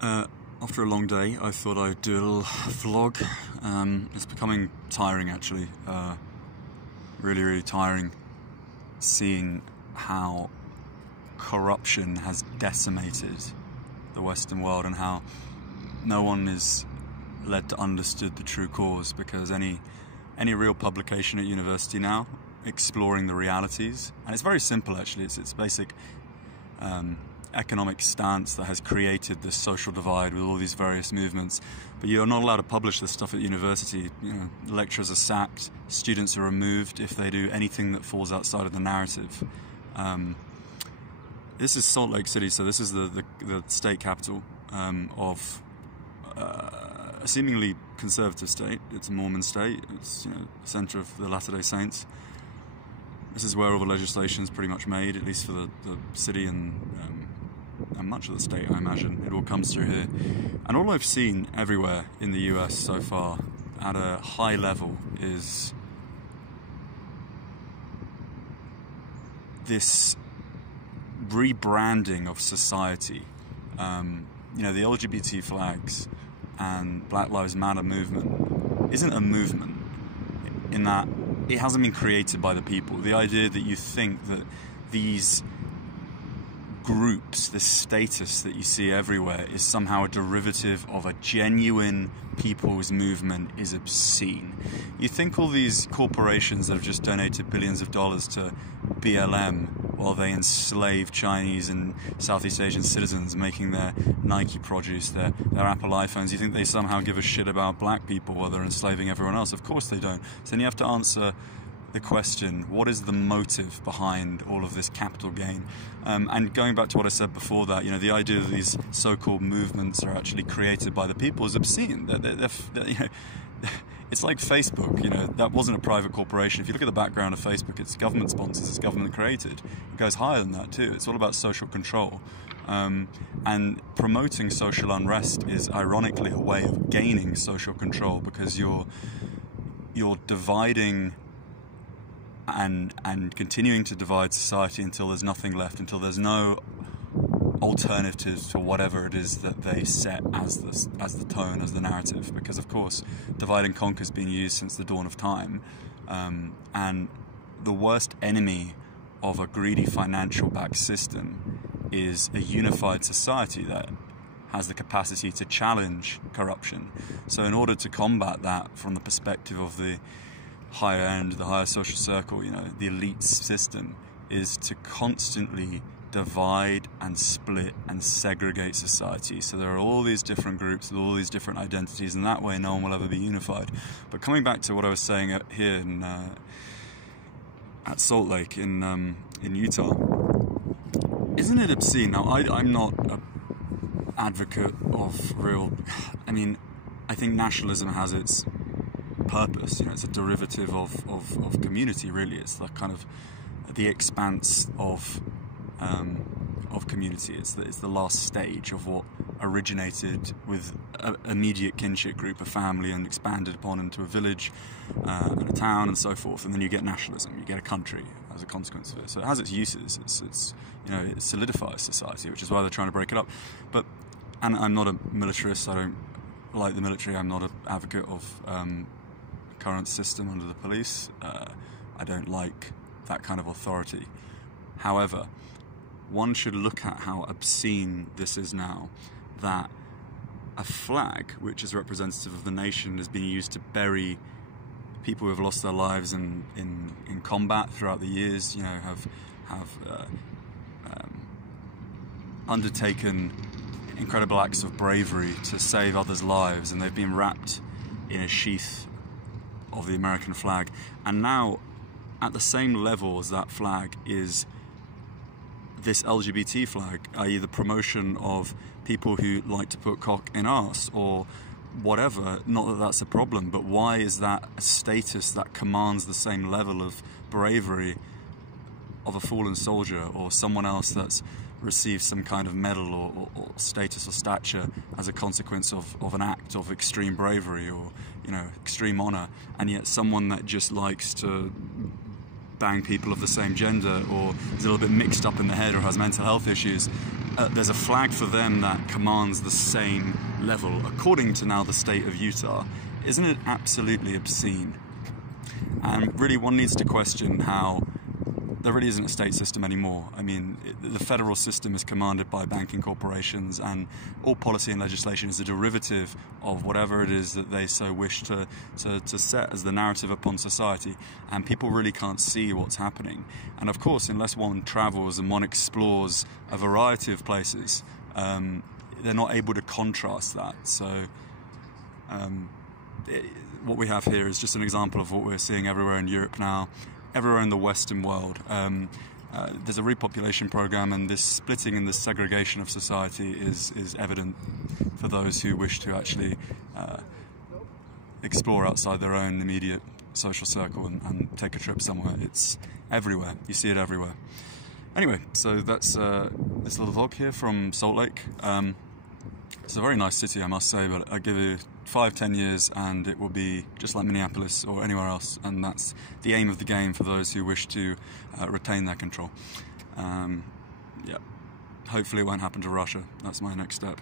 After a long day, I thought I'd do a little vlog. It's becoming tiring, actually. Really, really tiring seeing how corruption has decimated the Western world and how no one is led to understood the true cause, because any real publication at university now exploring the realities, and it's very simple actually, it's basic economic stance that has created this social divide with all these various movements. But you're not allowed to publish this stuff at university. You know, lecturers are sacked, students are removed if they do anything that falls outside of the narrative. This is Salt Lake City, so this is the state capital of a seemingly conservative state. It's a Mormon state. It's, you know, the center of the Latter-day Saints. This is where all the legislation is pretty much made, at least for the city and much of the state, I imagine. It all comes through here. And all I've seen everywhere in the US so far at a high level is this rebranding of society. You know, the LGBT flags and Black Lives Matter movement isn't a movement in that it hasn't been created by the people. The idea that you think that these groups, this status that you see everywhere, is somehow a derivative of a genuine people's movement is obscene. You think all these corporations that have just donated billions of dollars to BLM while they enslave Chinese and Southeast Asian citizens making their Nike produce, their Apple iPhones, you think they somehow give a shit about black people while they're enslaving everyone else? Of course they don't. So then you have to answer the question, what is the motive behind all of this capital gain? And going back to what I said before that, you know, the idea that these so-called movements are actually created by the people is obscene. They're, you know, it's like Facebook, you know, that wasn't a private corporation. If you look at the background of Facebook, it's government sponsors, it's government created. It goes higher than that too. It's all about social control. And promoting social unrest is ironically a way of gaining social control, because you're dividing and continuing to divide society until there's nothing left, until there's no alternatives to whatever it is that they set as the tone, as the narrative. Because of course, divide and conquer has been used since the dawn of time, and the worst enemy of a greedy financial-backed system is a unified society that has the capacity to challenge corruption. So in order to combat that from the perspective of the higher end, the higher social circle, you know, the elite system, is to constantly divide and split and segregate society. So there are all these different groups with all these different identities, and that way no one will ever be unified. But coming back to what I was saying here in, at Salt Lake in Utah, isn't it obscene? Now, I'm not an advocate of real... I mean, I think nationalism has its purpose. You know, it's a derivative of community, really. It's the kind of the expanse of community. It's the last stage of what originated with an immediate kinship group, a family, and expanded upon into a village and a town and so forth. And then you get nationalism, you get a country as a consequence of it. So it has its uses. It's you know, it solidifies society, which is why they're trying to break it up. But, and I'm not a militarist. I don't like the military. I'm not an advocate of current system under the police. I don't like that kind of authority. However, one should look at how obscene this is now, that a flag which is representative of the nation is being used to bury people who have lost their lives in combat throughout the years, you know, have undertaken incredible acts of bravery to save others' lives, and they've been wrapped in a sheath of the American flag. And now, at the same level as that flag is this LGBT flag, i.e. the promotion of people who like to put cock in arse or whatever. Not that that's a problem, but why is that a status that commands the same level of bravery of a fallen soldier or someone else that's received some kind of medal or status or stature as a consequence of an act of extreme bravery or, you know, extreme honor, and yet someone that just likes to bang people of the same gender, or is a little bit mixed up in the head, or has mental health issues, there's a flag for them that commands the same level, according to now the state of Utah. Isn't it absolutely obscene? And really, one needs to question how there really isn't a state system anymore. I mean, the federal system is commanded by banking corporations, and all policy and legislation is a derivative of whatever it is that they so wish to set as the narrative upon society, and people really can't see what's happening. And of course, unless one travels and one explores a variety of places, they're not able to contrast that. So what we have here is just an example of what we're seeing everywhere in Europe now, everywhere in the Western world. There's a repopulation program, and this splitting and this segregation of society is evident for those who wish to actually explore outside their own immediate social circle and take a trip somewhere. It's everywhere. You see it everywhere. Anyway, so that's this little vlog here from Salt Lake. It's a very nice city, I must say, but I give it 5-10 years and it will be just like Minneapolis or anywhere else, and that's the aim of the game for those who wish to retain their control. Yeah, hopefully it won't happen to Russia. That's my next step.